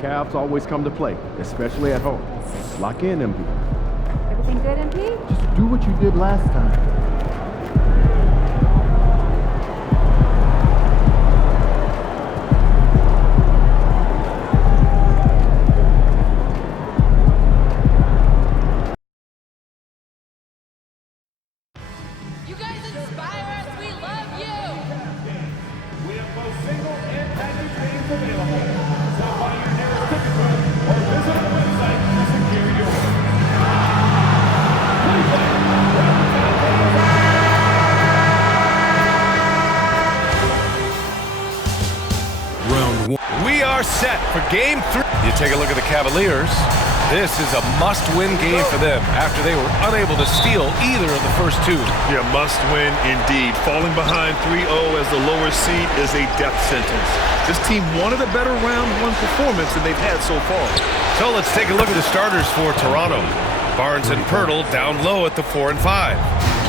Cavs always come to play, especially at home. Lock in, MP. Everything good, MP? Just do what you did last time. You guys inspire us. We love you. We have both single and package games available. Stop by your nearest ticket booth or visit our website to secure yours. Round one. We are set for game 3. You take a look at the Cavaliers. This is a must-win game for them after they were unable to steal either of the first two. Yeah, must win indeed. Falling behind 3-0 as the lower seed is a death sentence. This team wanted a better round one performance than they've had so far. So let's take a look at the starters for Toronto. Barnes and Pirtle down low at the 4 and 5.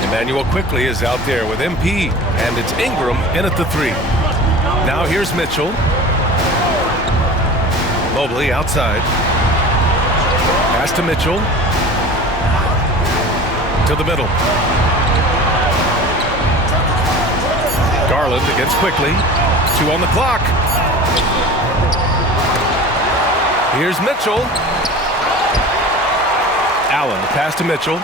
Emmanuel Quickley is out there with MP, and it's Ingram in at the 3. Now here's Mitchell. Mobley outside. Pass to Mitchell. To the middle. Garland against Quickley. 2 on the clock. Here's Mitchell. Allen, pass to Mitchell.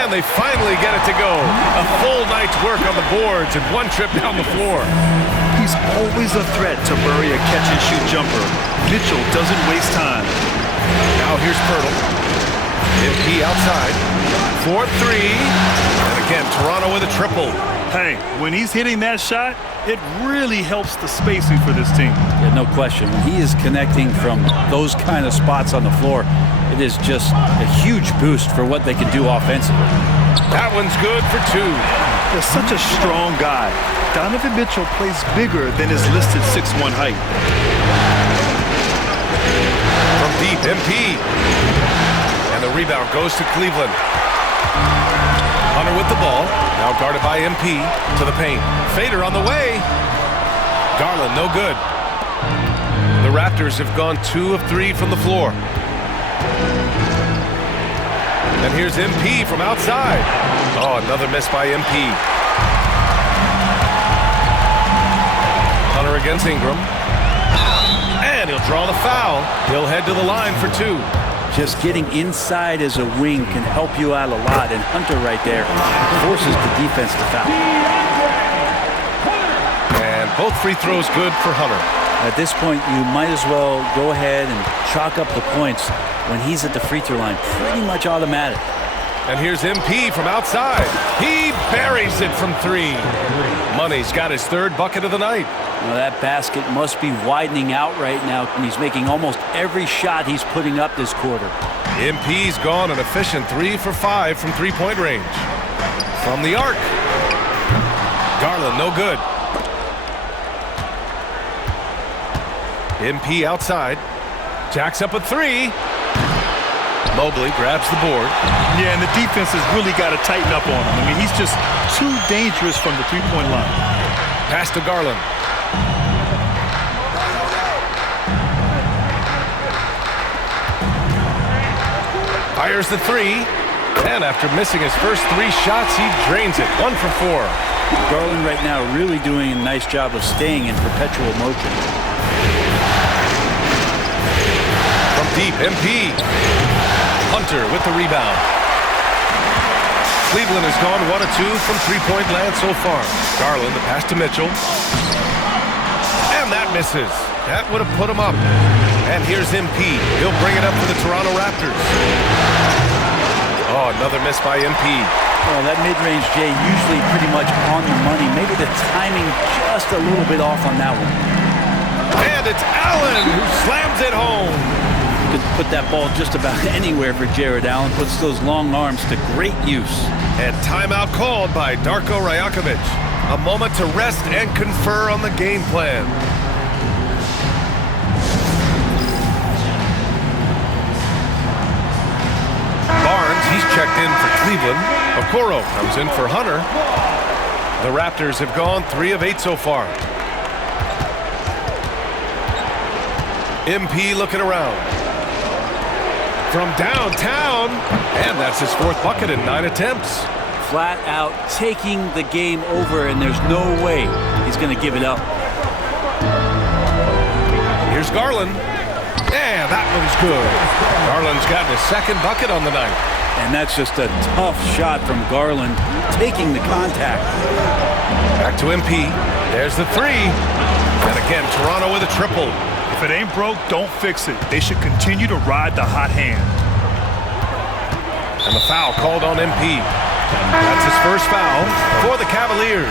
And they finally get it to go. A full night's work on the boards and one trip down the floor. He's always a threat to bury a catch-and-shoot jumper. Mitchell doesn't waste time. Now here's Pirtle. MP outside. 4-3. And again, Toronto with a triple. Hey, when he's hitting that shot, it really helps the spacing for this team. Yeah, no question. When he is connecting from those kind of spots on the floor, it is just a huge boost for what they can do offensively. That one's good for 2. He's such a strong guy. Donovan Mitchell plays bigger than his listed 6'1" height. From deep, MP. And the rebound goes to Cleveland. Hunter with the ball. Now guarded by MP. To the paint. Fader on the way. Garland, no good. The Raptors have gone 2 of 3 from the floor. And here's MP from outside. Oh, another miss by MP. Hunter against Ingram. And he'll draw the foul. He'll head to the line for 2. Just getting inside as a wing can help you out a lot, and Hunter right there forces the defense to foul. And both free throws good for Hunter. At this point, you might as well go ahead and chalk up the points when he's at the free throw line. Pretty much automatic. And here's MP from outside. He buries it from 3. Money's got his 3rd bucket of the night. Well, that basket must be widening out right now, and he's making almost every shot he's putting up this quarter. MP's gone an efficient 3 for 5 from three-point range. From the arc. Garland, no good. MP outside. Jacks up a 3. Mobley grabs the board. Yeah, and the defense has really got to tighten up on him. I mean, he's just too dangerous from the three-point line. Pass to Garland. Fires the 3. And after missing his first 3 shots, he drains it. 1 for 4. Garland right now really doing a nice job of staying in perpetual motion. From deep, MP. Hunter with the rebound. Cleveland has gone 1 of 2 from three-point land so far. Garland, the pass to Mitchell. And that misses. That would have put him up. And here's MP. He'll bring it up for the Toronto Raptors. Oh, another miss by MP. Oh, that mid-range, Jay, usually pretty much on the money. Maybe the timing just a little bit off on that one. And it's Allen who slams it home. Could put that ball just about anywhere for Jared Allen. Puts those long arms to great use. And timeout called by Darko Rajakovic. A moment to rest and confer on the game plan. Barnes, he's checked in for Cleveland. Okoro comes in for Hunter. The Raptors have gone 3 of 8 so far. MP looking around. From downtown, and that's his 4th bucket in 9 attempts. Flat out taking the game over, and there's no way he's going to give it up. Here's Garland. And that one's good. Garland's gotten his 2nd bucket on the night. And that's just a tough shot from Garland, taking the contact. Back to MP. There's the 3. And again, Toronto with a triple. If it ain't broke, don't fix it. They should continue to ride the hot hand. And the foul called on MP. That's his first foul for the Cavaliers.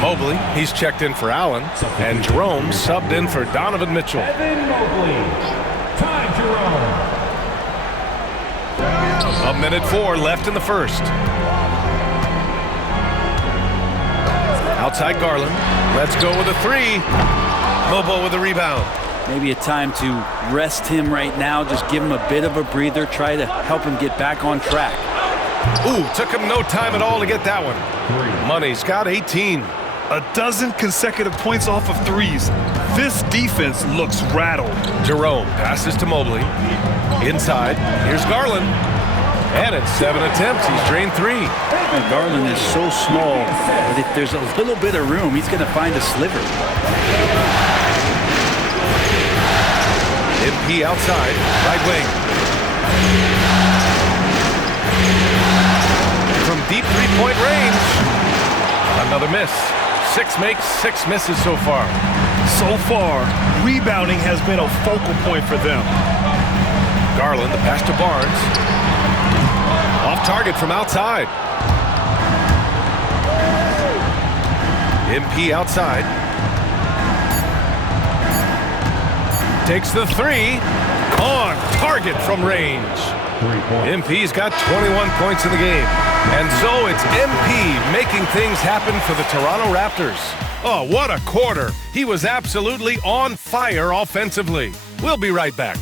Mobley, he's checked in for Allen. And Jerome subbed in for Donovan Mitchell. Evan Mobley. Ty Jerome. 1:04 left in the first. Outside Garland. Let's go with a 3. Mobo with a rebound. Maybe a time to rest him right now. Just give him a bit of a breather. Try to help him get back on track. Ooh, took him no time at all to get that one. Money's got 18. A dozen consecutive points off of threes. This defense looks rattled. Jerome passes to Mobley. Inside, here's Garland. And in 7 attempts, he's drained 3. And Garland is so small that if there's a little bit of room, he's going to find a sliver. MP outside, right wing. From deep 3-point range. Another miss. 6 makes, 6 misses so far. So far, rebounding has been a focal point for them. Garland, the pass to Barnes. Off target from outside. MP outside. Takes the 3. On target from range. MP's got 21 points in the game. And so it's MP making things happen for the Toronto Raptors. Oh, what a quarter. He was absolutely on fire offensively. We'll be right back.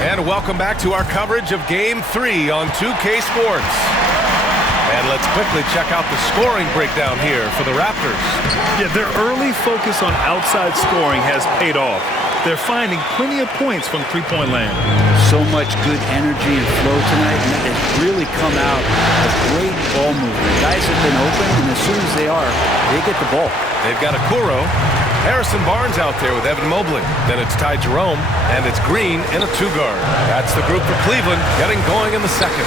And welcome back to our coverage of Game 3 on 2K Sports. And let's quickly check out the scoring breakdown here for the Raptors. Yeah, their early focus on outside scoring has paid off. They're finding plenty of points from three-point land. So much good energy and flow tonight, and it has really come out of great ball movement. Guys have been open, and as soon as they are, they get the ball. They've got Okoro, Harrison Barnes out there with Evan Mobley. Then it's Ty Jerome, and it's Green in a 2-guard. That's the group for Cleveland getting going in the second.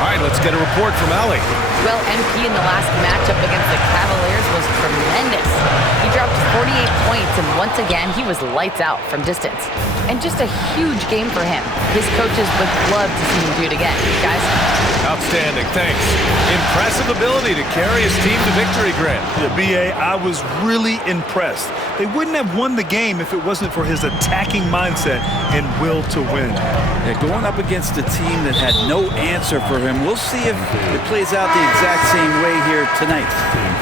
All right, let's get a report from Allie. Well, MP in the last matchup against the Cavaliers was tremendous. He dropped 48 points, and once again, he was lights out from distance. And just a huge game for him. His coaches would love to see him do it again. Guys? Outstanding, thanks. Impressive ability to carry his team to victory, Grant. Yeah, B.A., I was really impressed. They wouldn't have won the game if it wasn't for his attacking mindset and will to win. They're going up against a team that had no answer for him. We'll see if it plays out the exact same way here tonight.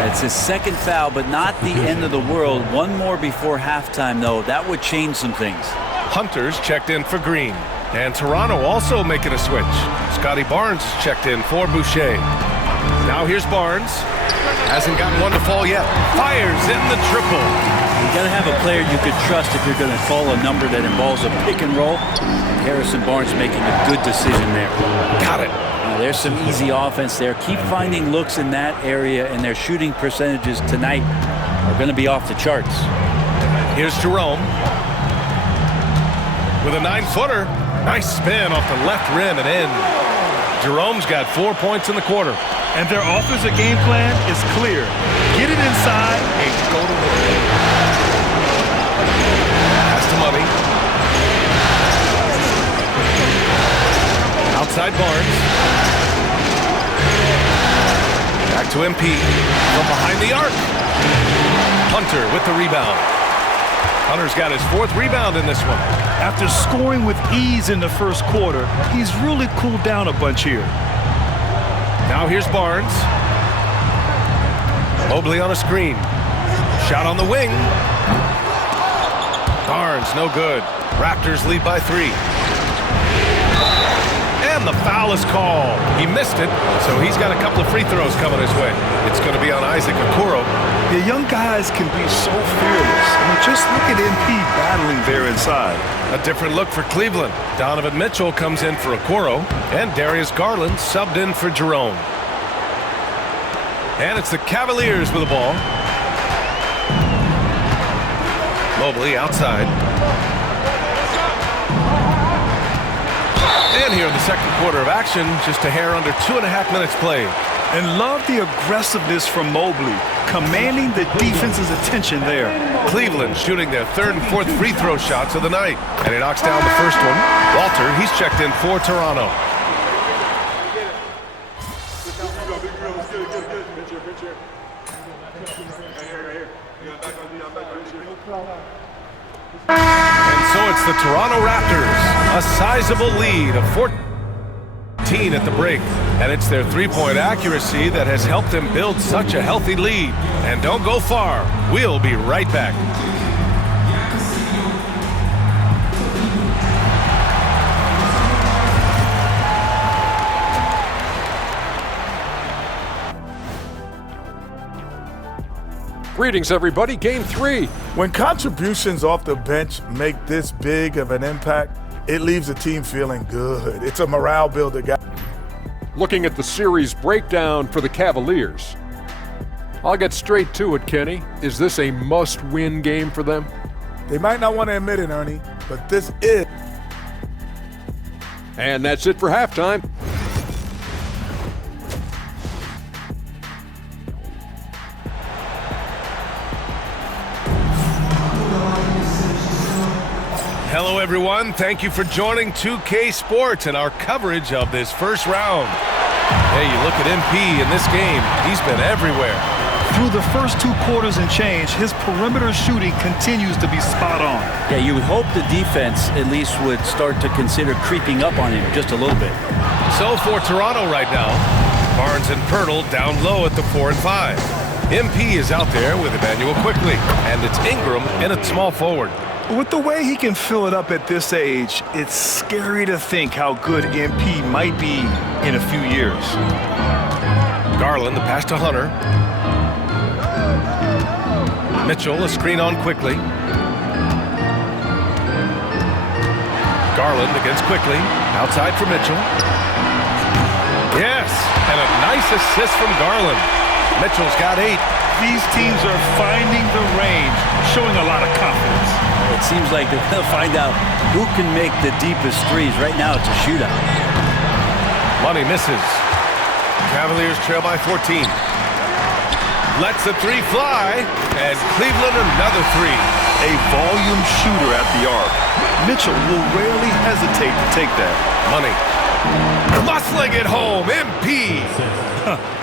That's his second foul, but not the end of the world. One more before halftime, though. That would change some things. Hunter's checked in for Green. And Toronto also making a switch. Scotty Barnes is checked in for Boucher. Now here's Barnes. Hasn't gotten one to fall yet. Fires in the triple. You got to have a player you could trust if you're going to call a number that involves a pick and roll. And Harrison Barnes making a good decision there. Got it. There's some easy offense there. Keep finding looks in that area, and their shooting percentages tonight are going to be off the charts. Here's Jerome with a 9-footer. Nice spin off the left rim and in. Jerome's got 4 points in the quarter. And their offensive game plan is clear. Get it inside and go to work. Pass to Money. Outside Barnes. Back to MP. From behind the arc. Hunter with the rebound. Hunter's got his 4th rebound in this one. After scoring with ease in the first quarter, he's really cooled down a bunch here. Now here's Barnes. Mobley on a screen. Shot on the wing. Barnes, no good. Raptors lead by 3. And the foul is called. He missed it, so he's got a couple of free throws coming his way. It's going to be on Isaac Okoro. The young guys can be so fearless. I mean, just look at MP battling there inside. A different look for Cleveland. Donovan Mitchell comes in for Okoro, and Darius Garland subbed in for Jerome. And it's the Cavaliers with the ball. Mobley outside. And here in the second quarter of action, just a hair under 2.5 minutes played. And love the aggressiveness from Mobley, commanding the defense's attention there. Cleveland shooting their 3rd and 4th free throw shots of the night. And he knocks down the first one. Walter, he's checked in for Toronto. And so it's the Toronto Raptors, a sizable lead of 14 at the break. And it's their three-point accuracy that has helped them build such a healthy lead. And don't go far. We'll be right back. Greetings, everybody. Game 3. When contributions off the bench make this big of an impact, it leaves the team feeling good. It's a morale builder, guy. Looking at the series breakdown for the Cavaliers. I'll get straight to it, Kenny. Is this a must-win game for them? They might not want to admit it, Ernie, but this is. And that's it for halftime. Hello, everyone. Thank you for joining 2K Sports and our coverage of this first round. Hey, you look at MP in this game, he's been everywhere. Through the first 2 quarters and change, his perimeter shooting continues to be spot on. Yeah, you would hope the defense at least would start to consider creeping up on him just a little bit. So for Toronto right now, Barnes and Pirtle down low at the 4 and 5. MP is out there with Emmanuel Quickley, and it's Ingram in at small forward. With the way he can fill it up at this age, it's scary to think how good MP might be in a few years. Garland, the pass to Hunter. Mitchell, a screen on Quickley. Garland against Quickley. Outside for Mitchell. Yes, and a nice assist from Garland. Mitchell's got 8. These teams are finding the range, showing a lot of confidence. It seems like they'll find out who can make the deepest threes. Right now, it's a shootout. Money misses. Cavaliers trail by 14. Lets the 3 fly, and Cleveland another 3. A volume shooter at the arc. Mitchell will rarely hesitate to take that. Money. Muscling it home, MP.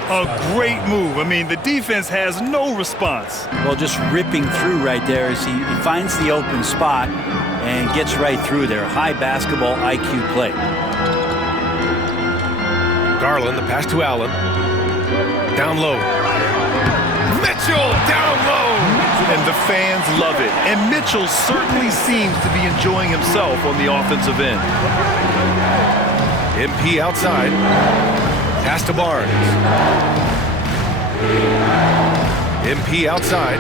A great move. I mean, the defense has no response. Well, just ripping through right there as he finds the open spot and gets right through there. High basketball IQ play. Garland, the pass to Allen. Down low. Mitchell down low. And the fans love it. And Mitchell certainly seems to be enjoying himself on the offensive end. MP outside. Pass to Barnes. MP outside.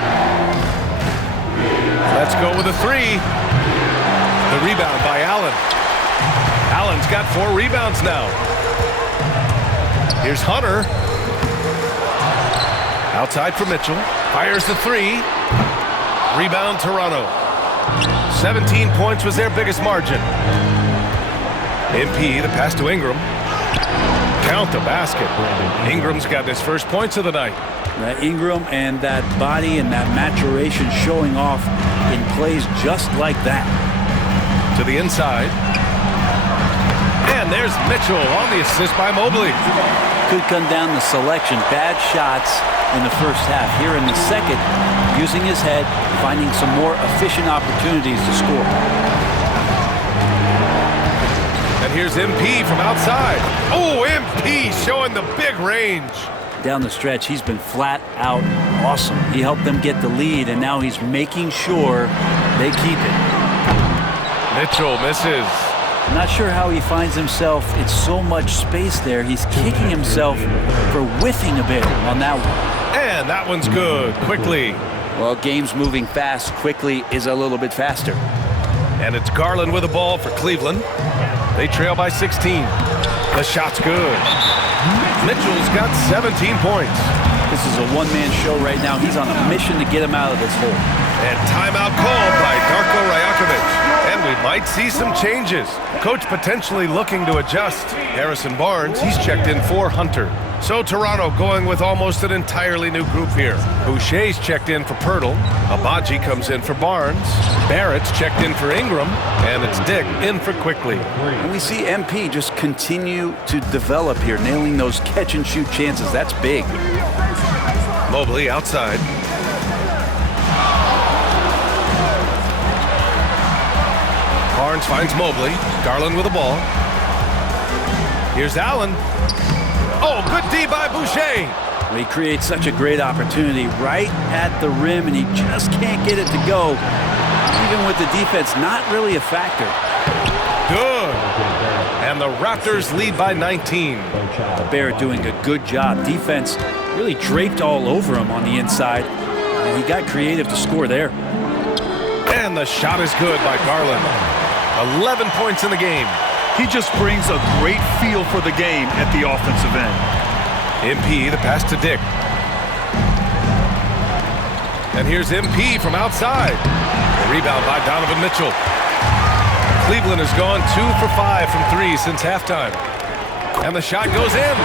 Let's go with a 3. The rebound by Allen. Allen's got 4 rebounds now. Here's Hunter. Outside for Mitchell. Fires the 3. Rebound Toronto. 17 points was their biggest margin. MP, the pass to Ingram. Count the basket. Ingram's got his first points of the night. Ingram and that body and that maturation showing off in plays just like that. To the inside. And there's Mitchell on the assist by Mobley. Could come down the selection. Bad shots in the first half. Here in the second, using his head, finding some more efficient opportunities to score. And here's MP from outside. Oh, MP showing the big range. down the stretch, he's been flat out awesome. He helped them get the lead, and now he's making sure they keep it. Mitchell misses. I'm not sure how he finds himself in so much space there. He's kicking himself for whiffing a bit on that one. And that one's good. Quickly. Well, games moving fast. Quickly is a little bit faster. And it's Garland with the ball for Cleveland. They trail by 16. The shot's good. Mitchell's got 17 points. This is a one-man show right now. He's on a mission to get him out of this hole. And timeout called by Darko Rajakovic. And we might see some changes. Coach potentially looking to adjust. Harrison Barnes, he's checked in for Hunter. So Toronto going with almost an entirely new group here. Boucher's checked in for Pirtle. Abaji comes in for Barnes. Barrett's checked in for Ingram. And it's Dick in for Quickly. And we see MP just continue to develop here, nailing those catch-and-shoot chances. That's big. Mobley outside. Barnes finds Mobley. Garland with the ball. Here's Allen. Oh, good D by Boucher. Well, he creates such a great opportunity right at the rim, and he just can't get it to go. Even with the defense, not really a factor. Good. And the Raptors lead by 19. Barrett doing a good job. Defense really draped all over him on the inside, and he got creative to score there. And the shot is good by Garland. 11 points in the game. He just brings a great feel for the game at the offensive end. MP, the pass to Dick. And here's MP from outside. A rebound by Donovan Mitchell. Cleveland has gone 2 for 5 from 3 since halftime. And the shot goes in.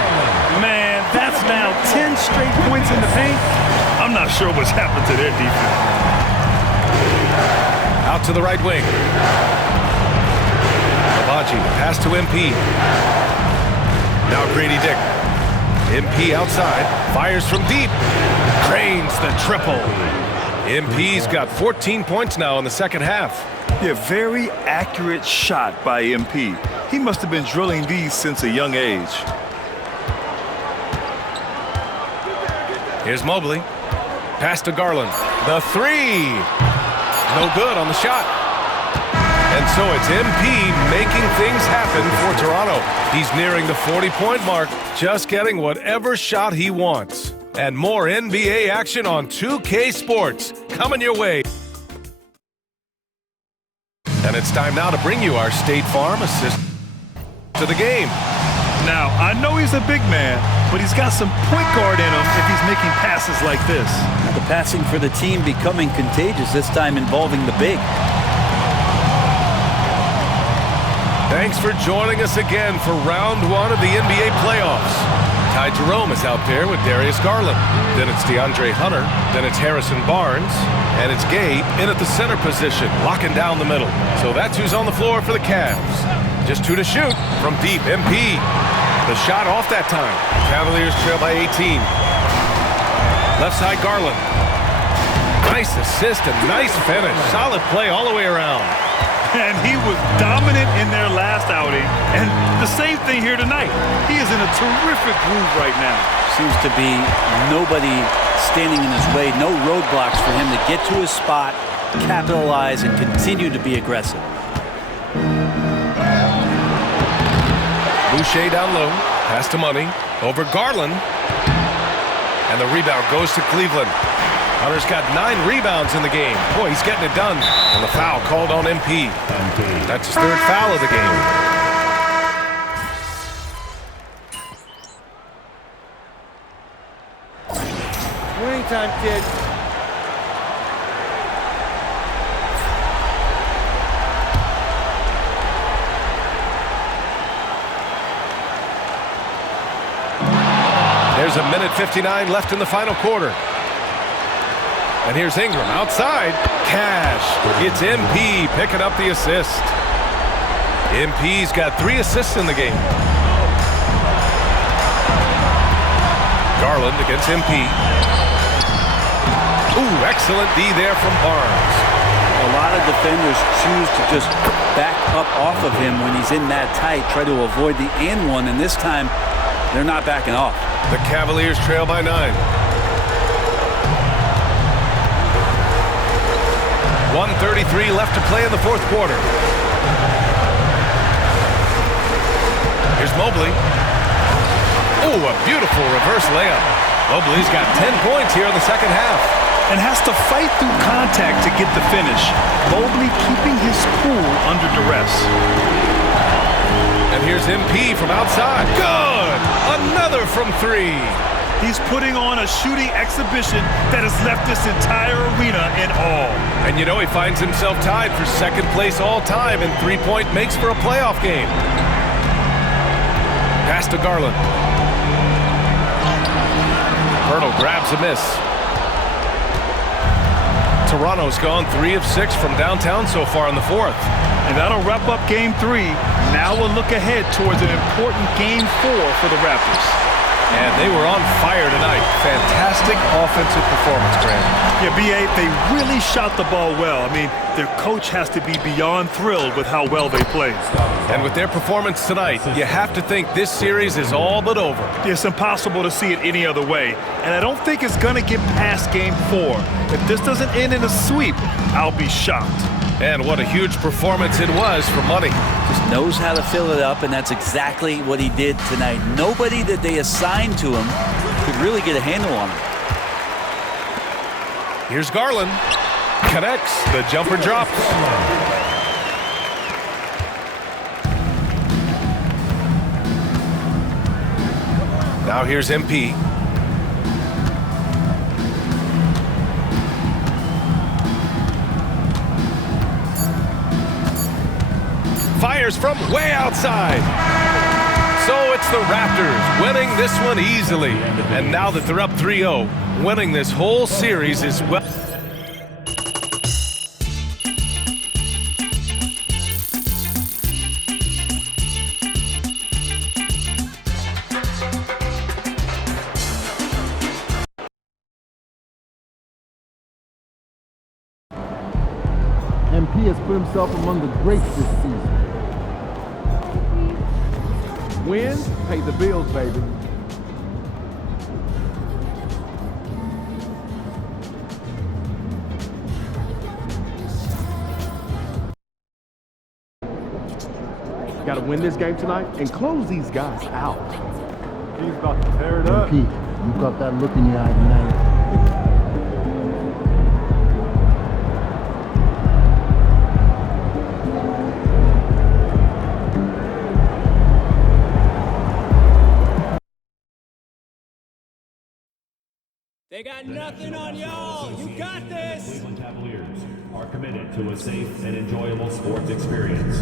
Man, that's now 10 straight points in the paint. I'm not sure what's happened to their defense. Out to the right wing. Abaji, pass to MP. Now Grady Dick. MP outside, fires from deep. Cranes the triple. MP's got 14 points now in the second half. Yeah, very accurate shot by MP. He must have been drilling these since a young age. Here's Mobley. Pass to Garland. The three. No good on the shot. And so it's MP making things happen for Toronto. He's nearing the 40-point mark, just getting whatever shot he wants. And more NBA action on 2K Sports coming your way. And it's time now to bring you our State Farm assist to the game. Now, I know he's a big man, but he's got some point guard in him if he's making passes like this. The passing for the team becoming contagious, this time involving the big. Thanks for joining us again for round 1 of the NBA playoffs. Ty Jerome is out there with Darius Garland. Then it's DeAndre Hunter. Then it's Harrison Barnes. And it's Gabe in at the center position, locking down the middle. So that's who's on the floor for the Cavs. Just 2 to shoot from deep. MP. The shot off that time. Cavaliers trail by 18. Left side Garland. Nice assist and nice finish. Solid play all the way around. And he was dominant in their last outing. And the same thing here tonight. He is in a terrific groove right now. Seems to be nobody standing in his way, no roadblocks for him to get to his spot, capitalize, and continue to be aggressive. Boucher down low, pass to Money, over Garland. And the rebound goes to Cleveland. Hunter's got 9 rebounds in the game. Boy, he's getting it done. And the foul called on MP. That's his 3rd foul of the game. Winning time, kids. There's a minute 59 left in the final quarter. And here's Ingram outside. Cash. It's MP picking up the assist. MP's got 3 assists in the game. Garland against MP. Ooh, excellent D there from Barnes. A lot of defenders choose to just back up off of him when he's in that tight, try to avoid the and one, and this time They're not backing off. The Cavaliers trail by 9. 1:33 left to play in the fourth quarter. Here's Mobley. Oh, a beautiful reverse layup. Mobley's got 10 points here in the second half. And has to fight through contact to get the finish. Mobley keeping his cool under duress. And here's MP from outside. Good! Another from 3. He's putting on a shooting exhibition that has left this entire arena in awe. And you know he finds himself tied for second place all time in three-point makes for a playoff game. Pass to Garland. Hurdle grabs a miss. Toronto's gone 3 of 6 from downtown so far in the fourth. And that'll wrap up Game 3. Now we'll look ahead towards an important Game 4 for the Raptors. And they were on fire tonight. Fantastic offensive performance, Graham. Yeah, B.A., they really shot the ball well. I mean, their coach has to be beyond thrilled with how well they played. And with their performance tonight, you have to think this series is all but over. It's impossible to see it any other way. And I don't think it's going to get past Game 4. If this doesn't end in a sweep, I'll be shocked. And what a huge performance it was for Money. Just knows how to fill it up, and that's exactly what he did tonight. Nobody that they assigned to him could really get a handle on him. Here's Garland. Connects. The jumper drops. Now here's MP. Fires from way outside. So it's the Raptors winning this one easily. And now that they're up 3-0, winning this whole series is well. MP has put himself among the greats this season. Wins pay the bills, baby. Got to win this game tonight and close these guys out. He's about to tear it up. MP, you got that look in your eye tonight. They got nothing on y'all. You got this. Cleveland Cavaliers are committed to a safe and enjoyable sports experience.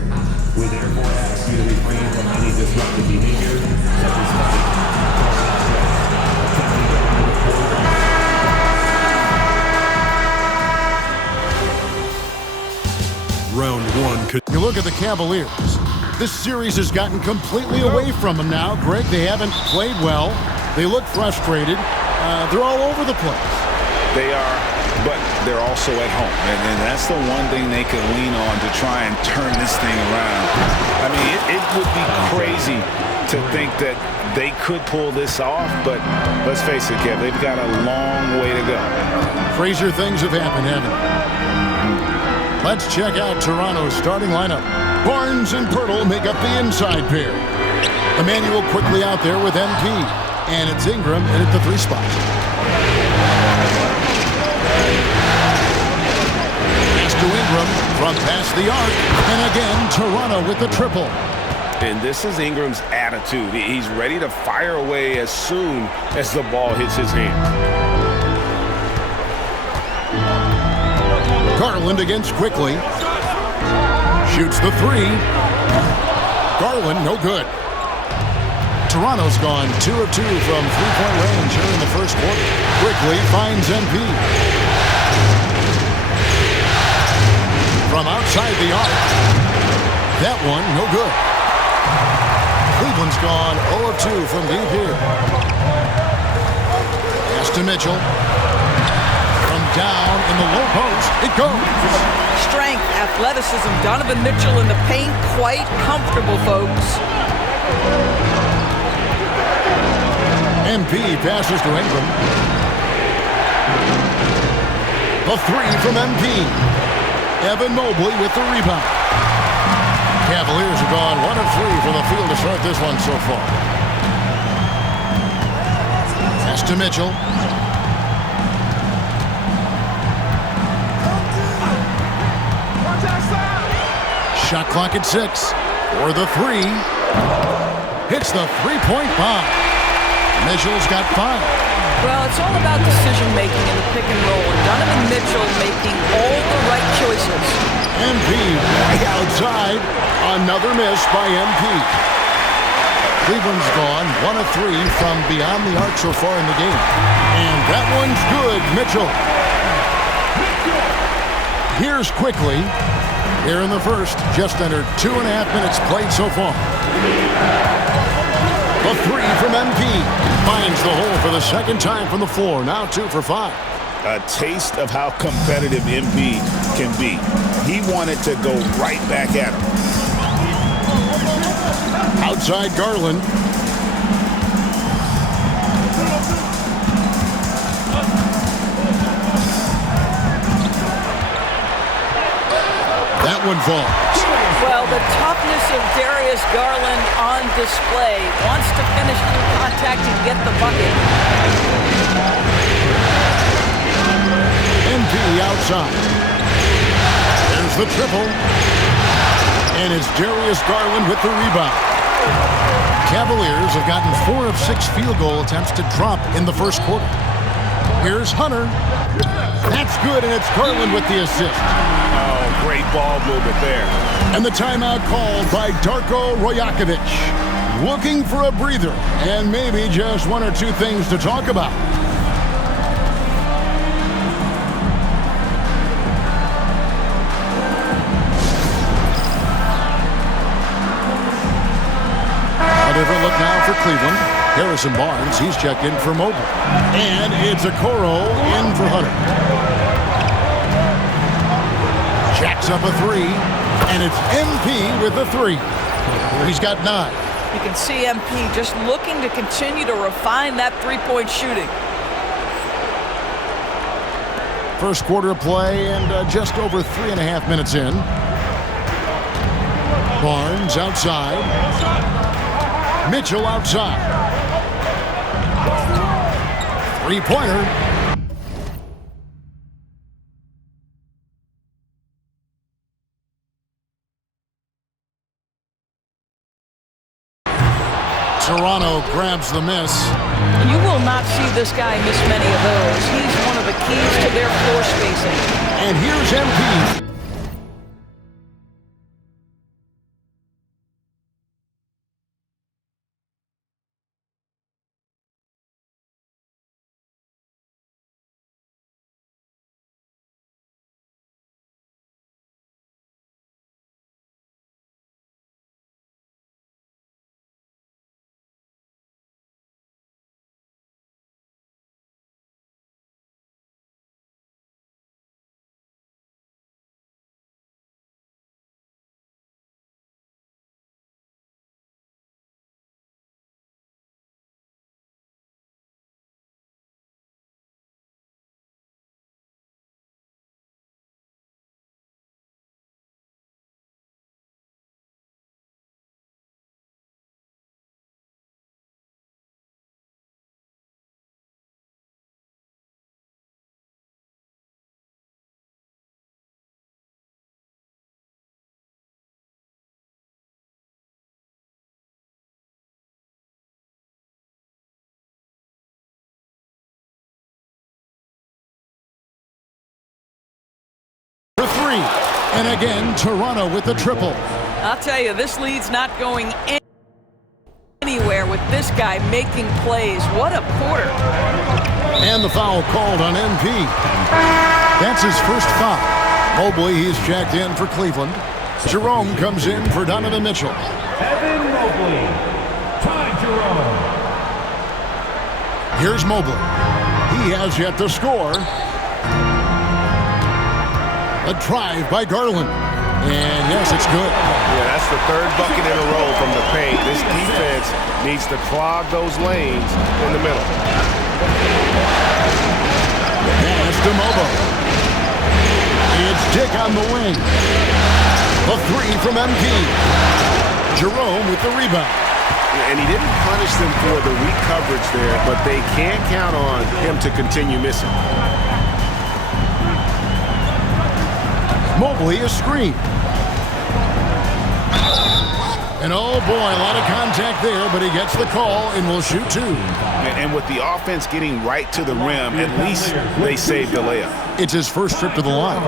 We therefore ask you to refrain from any disruptive behavior, such as fighting, attempting to enter the court. Round 1. You look at the Cavaliers. This series has gotten completely away from them now. Greg, they haven't played well. They look frustrated. They're all over the place. They are, but they're also at home. And that's the one thing they can lean on to try and turn this thing around. I mean, it would be crazy to think that they could pull this off, but let's face it, Kev, they've got a long way to go. Crazier things have happened, haven't they? Let's check out Toronto's starting lineup. Barnes and Pirtle make up the inside pair. Emmanuel quickly out there with MP. And it's Ingram in at the 3 spot. Pass to Ingram from past the arc. And again, Toronto with the triple. And this is Ingram's attitude. He's ready to fire away as soon as the ball hits his hand. Garland against Quickly. Shoots the 3. Garland, no good. Toronto's gone 2 of 2 from three-point range here in the first quarter. Quickly finds MP. From outside the arc. That one, no good. Cleveland's gone 0 of 2 from deep here. Pass to Mitchell. From down in the low post, it goes. Strength, athleticism, Donovan Mitchell in the paint, quite comfortable, folks. MP passes to Ingram. The three from MP. Evan Mobley with the rebound. Cavaliers have gone 1 of 3 from the field to start this one so far. Pass to Mitchell. Shot clock at 6. For the 3. Hits the three-point bomb. Mitchell's got 5. Well, it's all about decision-making in the pick and roll. And Donovan Mitchell making all the right choices. MP right outside. Another miss by MP. Cleveland's gone 1 of 3 from beyond the arc so far in the game. And that one's good, Mitchell. Here's quickly. Here in the first, just under 2.5 minutes played so far. The 3 from MP finds the hole for the second time from the floor. Now 2 for 5. A taste of how competitive MP can be. He wanted to go right back at him. Outside Garland. That one falls. Well, the toughness of Darius Garland on display. Wants to finish through contact and get the bucket. MP outside. There's the triple. And it's Darius Garland with the rebound. Cavaliers have gotten 4 of 6 field goal attempts to drop in the first quarter. Here's Hunter. That's good, and it's Garland with the assist. Oh, great ball movement there. And the timeout called by Darko Rajakovic. Looking for a breather, and maybe just 1 or 2 things to talk about. A different look now for Cleveland. Harrison Barnes, he's checked in for Mobley. And it's Okoro in for Hunter. Jacks up a 3, and it's MP with the 3. He's got 9. You can see MP just looking to continue to refine that three-point shooting. First quarter of play and just over 3.5 minutes in. Barnes outside. Mitchell outside. Three-pointer. Toronto grabs the miss. You will not see this guy miss many of those. He's one of the keys to their floor spacing. And here's MP. For 3. And again, Toronto with the triple. I'll tell you, this lead's not going anywhere with this guy making plays. What a quarter. And the foul called on MP. That's his first foul. Mobley, he's checked in for Cleveland. Jerome comes in for Donovan Mitchell. Evan Mobley. Ty Jerome. Here's Mobley. He has yet to score. A drive by Garland. And yes, it's good. Yeah, that's the third bucket in a row from the paint. This defense needs to clog those lanes in the middle. Pass to Mobo. It's Dick on the wing. The three from MP. Jerome with the rebound. And he didn't punish them for the weak coverage there, but they can't count on him to continue missing. Mobley a screen. And oh boy, a lot of contact there, but he gets the call and will shoot two. And with the offense getting right to the rim, at least they saved the layup. It's his first trip to the line.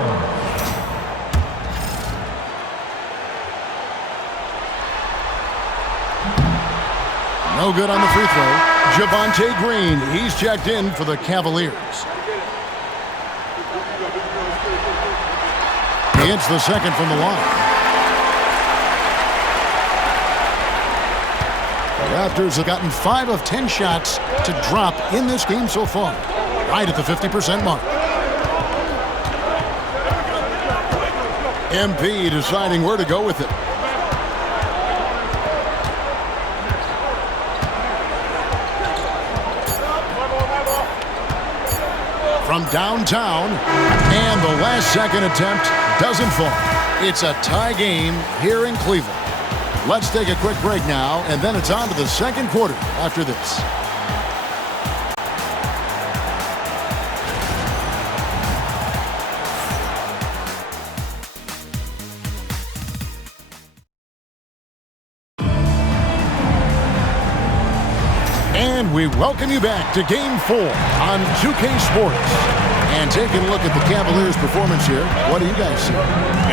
No good on the free throw. Javonte Green, he's checked in for the Cavaliers. He hits the second from the line. The Raptors have gotten 5 of 10 shots to drop in this game so far, right at the 50% mark. MP deciding where to go with it. From downtown, and the last second attempt doesn't fall. It's a tie game here in Cleveland. Let's take a quick break now, and then it's on to the second quarter after this. And we welcome you back to Game 4 on 2K Sports. And taking a look at the Cavaliers' performance here, what do you guys see?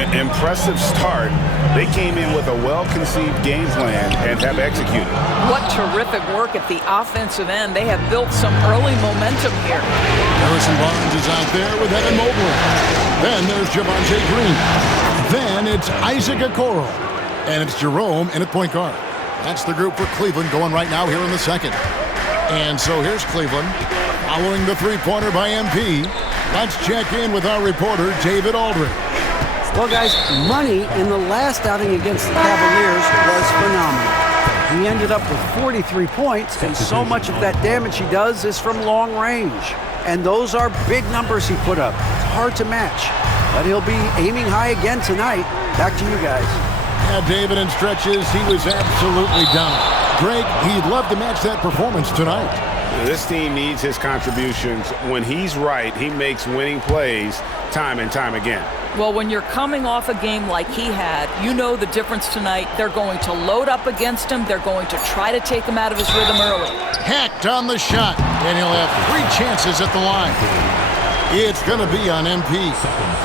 An impressive start. They came in with a well-conceived game plan and have executed. What terrific work at the offensive end. They have built some early momentum here. Harrison Barnes is out there with Evan Mobley. Then there's Javonte Green. Then it's Isaac Okoro. And it's Jerome in at point guard. That's the group for Cleveland going right now here in the second. And so here's Cleveland following the three-pointer by MP. Let's check in with our reporter, David Aldridge. Well, guys, Money in the last outing against the Cavaliers was phenomenal. He ended up with 43 points, and so much of that damage he does is from long range. And those are big numbers he put up. It's hard to match. But he'll be aiming high again tonight. Back to you guys. Yeah, David, in stretches, he was absolutely dominant. Greg, he'd love to match that performance tonight. This team needs his contributions. When he's right, he makes winning plays time and time again. Well, when you're coming off a game like he had, you know the difference tonight. They're going to load up against him. They're going to try to take him out of his rhythm early. Hacked on the shot, and he'll have 3 chances at the line. It's going to be on MP.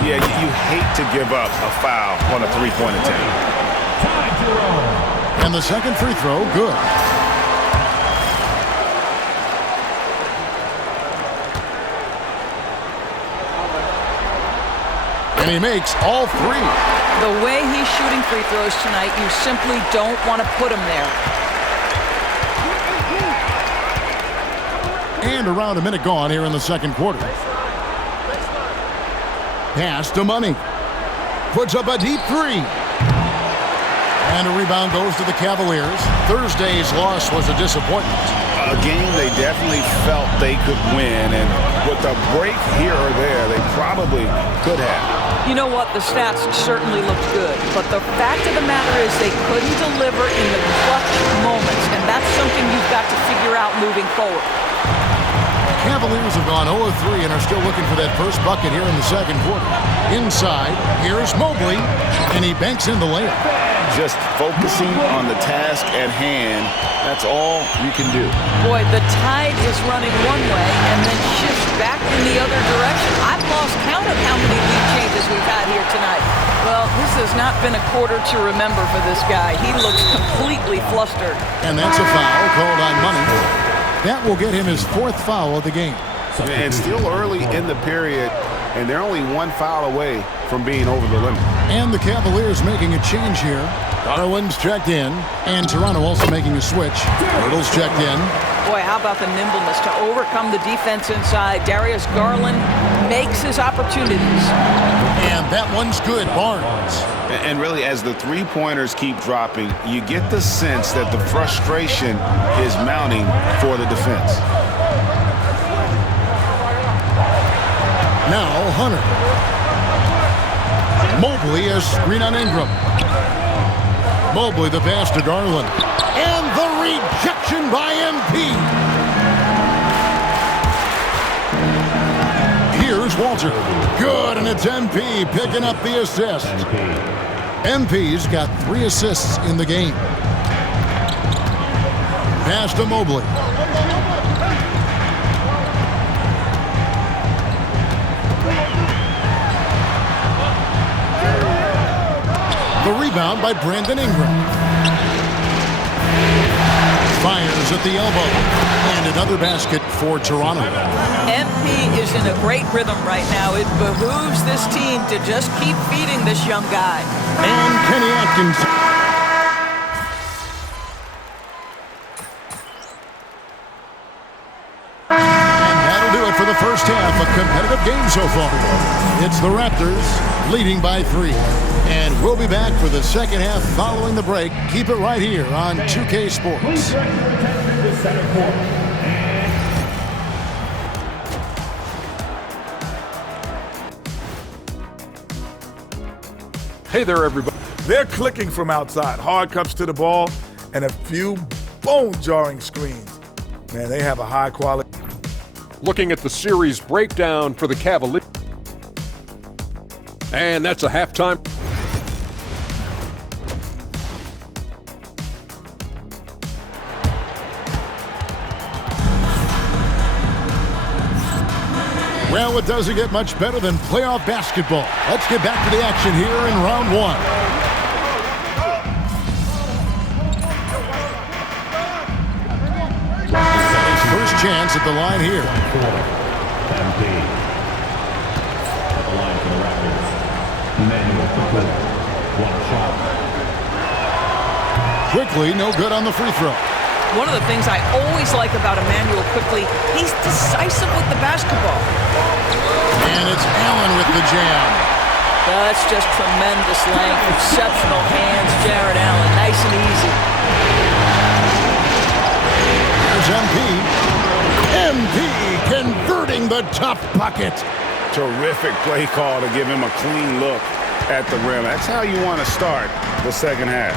Yeah, you hate to give up a foul on a three-point attempt. And the second free throw, good. And he makes all 3. The way he's shooting free throws tonight, you simply don't want to put him there. And around a minute gone here in the second quarter. Pass to Money. Puts up a deep 3. And a rebound goes to the Cavaliers. Thursday's loss was a disappointment. A game they definitely felt they could win, and with a break here or there, they probably could have. You know what? The stats certainly looked good, but the fact of the matter is they couldn't deliver in the clutch moments, and that's something you've got to figure out moving forward. Cavaliers have gone 0-3 and are still looking for that first bucket here in the second quarter. Inside, here's Mobley, and he banks in the layup. Just focusing on the task at hand, that's all you can do. Boy, the tide is running one way and then shifts back in the other direction. I've lost count of how many lead changes we've had here tonight. Well, this has not been a quarter to remember for this guy. He looks completely flustered. And that's a foul called on Money. That will get him his 4th foul of the game. And still early in the period, and they're only 1 foul away from being over the limit. And the Cavaliers making a change here. Darwin's checked in, and Toronto also making a switch. Hurdle's checked in. Boy, how about the nimbleness to overcome the defense inside. Darius Garland makes his opportunities. And that one's good, Barnes. And really, as the three-pointers keep dropping, you get the sense that the frustration is mounting for the defense. Now Hunter. Mobley has screen on Ingram. Mobley the pass to Garland. And the rejection by MP. Here's Walter. Good, and it's MP picking up the assist. MP's got 3 assists in the game. Pass to Mobley. The rebound by Brandon Ingram. Fires at the elbow. And another basket for Toronto. MP is in a great rhythm right now. It behooves this team to just keep feeding this young guy. And Kenny Atkinson. And that'll do it for the first half. A competitive game so far. It's the Raptors leading by 3. And we'll be back for the second half following the break. Keep it right here on 2K Sports. Hey there, everybody. They're clicking from outside. Hard cups to the ball and a few bone-jarring screens. Man, they have a high quality. Looking at the series breakdown for the Cavaliers. And that's a halftime. Well, it doesn't get much better than playoff basketball. Let's get back to the action here in round 1. His first chance at the line here. MP. At the line for the Raptors. Emmanuel Quickly. 1 shot. Quickly, no good on the free throw. One of the things I always like about Emmanuel Quickly, he's decisive with the basketball. And it's Allen with the jam. That's just tremendous length, exceptional hands, Jared Allen, nice and easy. Here's MP. MP converting the top bucket. Terrific play call to give him a clean look at the rim. That's how you want to start the second half.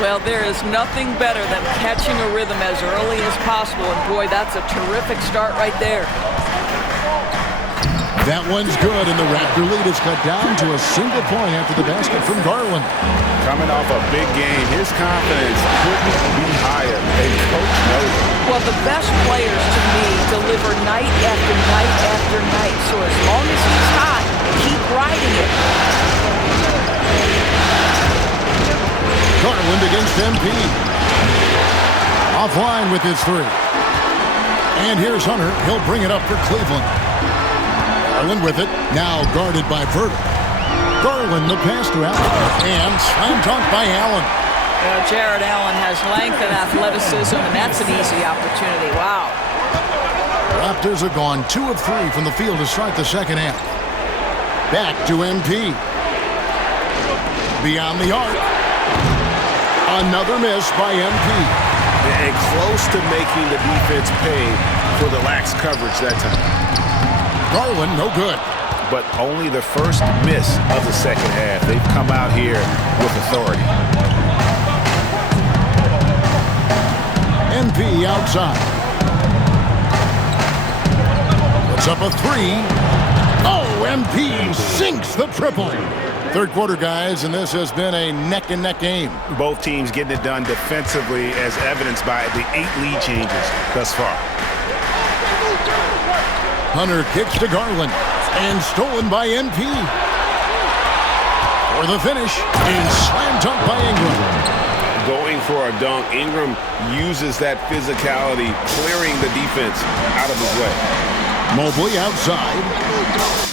Well, there is nothing better than catching a rhythm as early as possible, and boy, that's a terrific start right there. That one's good, and the Raptor lead is cut down to a single point after the basket from Garland. Coming off a big game, his confidence couldn't be higher, and Coach knows it. Well, the best players to me deliver night after night after night, so as long as he's hot, keep riding it. Garland against MP. Offline with his 3. And here's Hunter. He'll bring it up for Cleveland. Garland with it. Now guarded by Verter. Garland the pass to Allen. And slam dunk by Allen. Jared Allen has length and athleticism, and that's an easy opportunity. Wow. Raptors have gone 2 of 3 from the field to start the second half. Back to MP. Beyond the arc. Another miss by MP. And close to making the defense pay for the lax coverage that time. Garland, no good. But only the first miss of the second half. They've come out here with authority. MP outside. Puts up a 3. Oh, MP sinks the triple. Third quarter, guys, and this has been a neck-and-neck game. Both teams getting it done defensively, as evidenced by the 8 lead changes thus far. Hunter kicks to Garland, and stolen by MP. For the finish is slam dunk by Ingram. Going for a dunk, Ingram uses that physicality, clearing the defense out of his way. Mobley outside.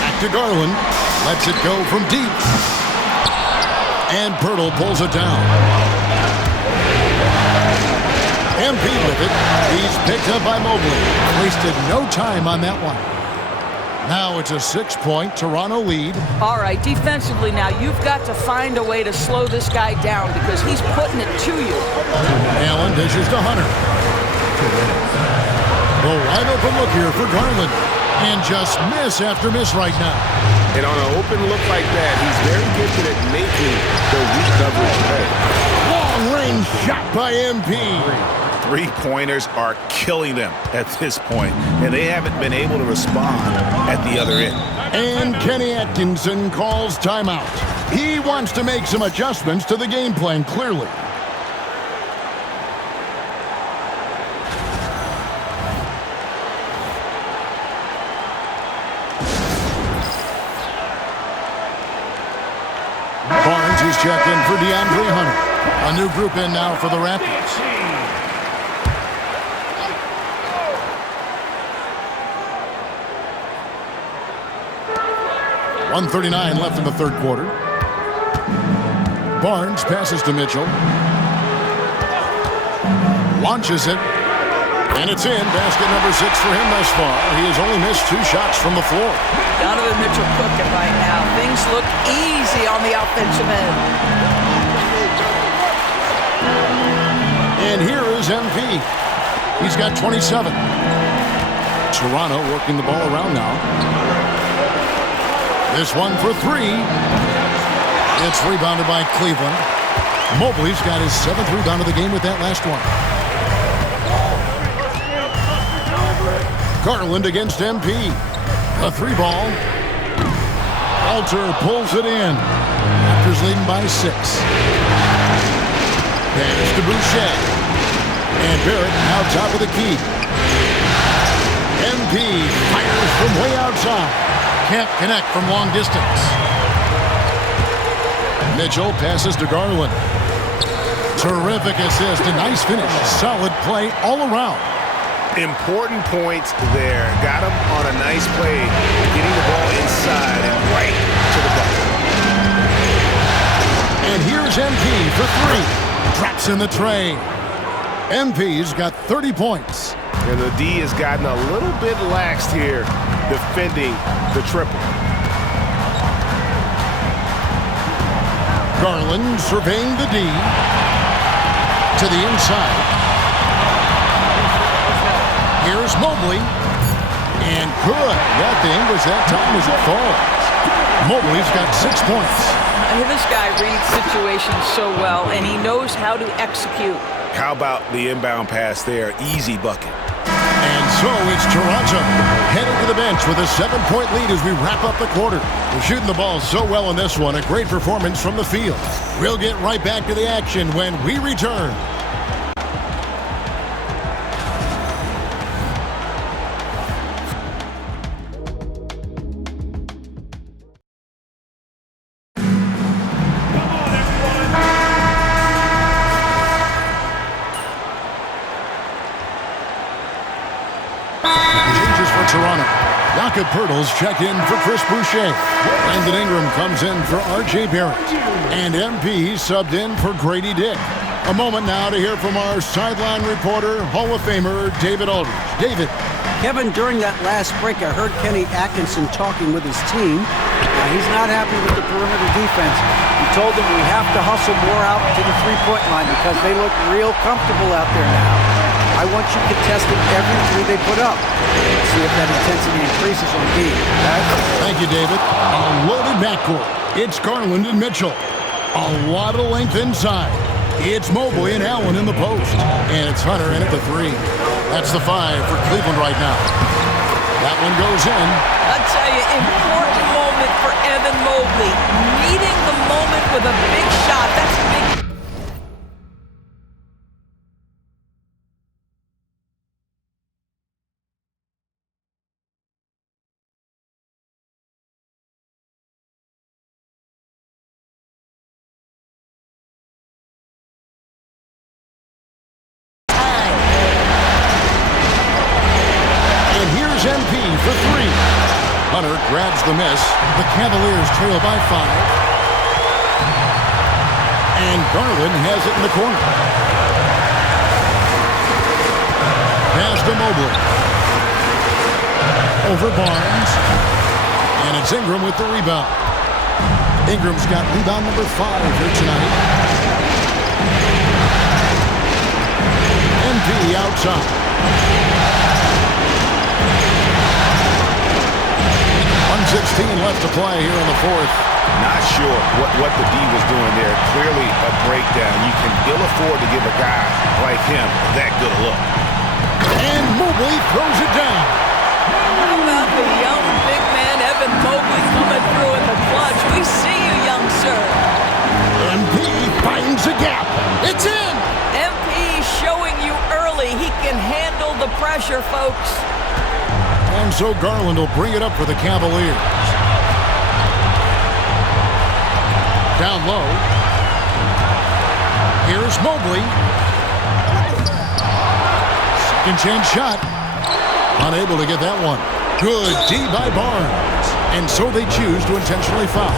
Back to Garland. Lets it go from deep. And Pirtle pulls it down. MP with it. He's picked up by Mobley. Wasted no time on that one. Now it's a 6-point Toronto lead. All right, defensively now, you've got to find a way to slow this guy down because he's putting it to you. Allen dishes to Hunter. The wide open look here for Garland. And just miss after miss right now. And on an open look like that, he's very gifted at making the weak coverage pay. Long range shot by MP. Three-pointers are killing them at this point, and they haven't been able to respond at the other end. And Kenny Atkinson calls timeout. He wants to make some adjustments to the game plan, clearly. Barnes is checked in for DeAndre Hunter. A new group in now for the Raptors. .139 left in the third quarter. Barnes passes to Mitchell. Launches it. And it's in. Basket number 6 for him thus far. He has only missed 2 shots from the floor. Donovan Mitchell cooking right now. Things look easy on the offensive end. And here is MP. He's got 27. Toronto working the ball around now. This one for 3. It's rebounded by Cleveland. Mobley's got his 7th rebound of the game with that last one. Garland against MP. A 3-ball. Alter pulls it in. Raptors leading by 6. Pass to Boucher. And Barrett now top of the key. MP fires from way outside. Can't connect from long distance. Mitchell passes to Garland. Terrific assist, a nice finish. Solid play all around. Important points there. Got him on a nice play, getting the ball inside and right to the bucket. And here's MP for 3. Drops in the tray. MP's got 30 points. And the D has gotten a little bit laxed here, defending the triple. Garland surveying the D. To the inside. Here's Mobley. And good. That the English that time as it falls. Mobley's got 6 points. This guy reads situations so well, and he knows how to execute. How about the inbound pass there? Easy bucket. And so it's Toronto heading to the bench with a 7-point lead as we wrap up the quarter. We're shooting the ball so well in this one. A great performance from the field. We'll get right back to the action when we return. Toronto. Jakob Pirtle's checked in for Chris Boucher. Brandon Ingram comes in for R.J. Barrett. And MP subbed in for Grady Dick. A moment now to hear from our sideline reporter, Hall of Famer David Aldridge. David. Kevin, during that last break, I heard Kenny Atkinson talking with his team. He's not happy with the perimeter defense. He told them we have to hustle more out to the three-point line because they look real comfortable out there now. I want you contesting every three they put up. See if that intensity increases on D. Thank you, David. A loaded backcourt. It's Garland and Mitchell. A lot of length inside. It's Mobley and Allen in the post. And it's Hunter in at the 3. That's the 5 for Cleveland right now. That one goes in. I'll tell you, important moment for Evan Mobley. Meeting the moment with a big shot. That's a big. Hunter grabs the miss. The Cavaliers trail by 5. And Garland has it in the corner. Pass to Mobley. Over Barnes. And it's Ingram with the rebound. Ingram's got rebound number 5 here tonight. MP outside. 1:16 left to play here in the fourth. Not sure what the D was doing there. Clearly a breakdown. You can ill afford to give a guy like him that good a look. And Mobley throws it down. How about the young big man Evan Mobley coming through in the clutch? We see you, young sir. MP finds a gap. It's in. MP showing you early he can handle the pressure, folks. And so Garland will bring it up for the Cavaliers. Down low. Here's Mobley. Second chance shot. Unable to get that one. Good D by Barnes. And so they choose to intentionally foul.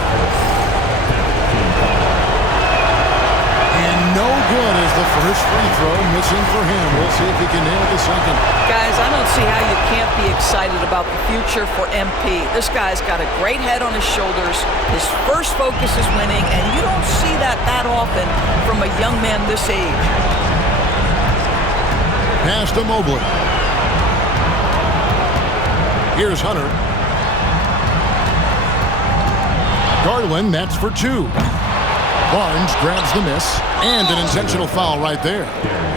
And no good as the first free throw missing for him. We'll see if he can nail the second. Guys, I don't see how you can't be excited about the future for MP. This guy's got a great head on his shoulders. His first focus is winning, and you don't see that often from a young man this age. Pass to Mobley. Here's Hunter. Garland, that's for 2. Barnes grabs the miss, and an intentional foul right there.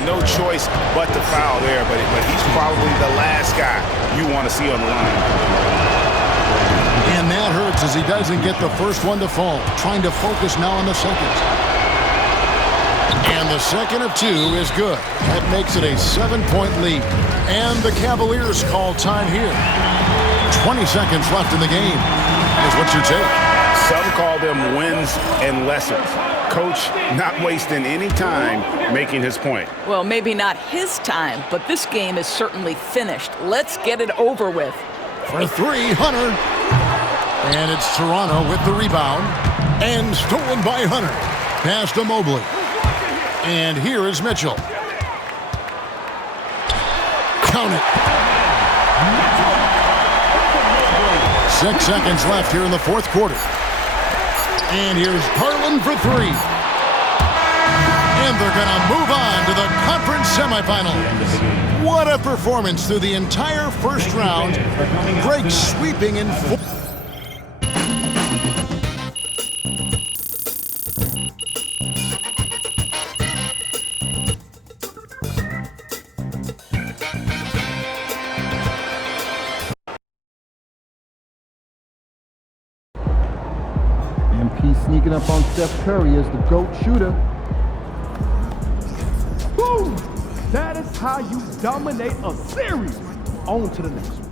No choice but to foul there, but he's probably the last guy you want to see on the line. And that hurts as he doesn't get the first one to fall. Trying to focus now on the second. And the second of 2 is good. That makes it a 7-point lead. And the Cavaliers call time here. 20 seconds left in the game. Here's what you take. Some call them wins and lessons. Coach not wasting any time making his point. Well, maybe not his time, but this game is certainly finished. Let's get it over with. For 3, Hunter. And it's Toronto with the rebound. And stolen by Hunter. Pass to Mobley. And here is Mitchell. Count it. 6 seconds left here in the fourth quarter. And here's Garland for 3. And they're going to move on to the conference semifinals. What a performance through the entire first round. Great sweeping in 4. Sneaking up on Steph Curry as the GOAT shooter. Boom! That is how you dominate a series. On to the next one.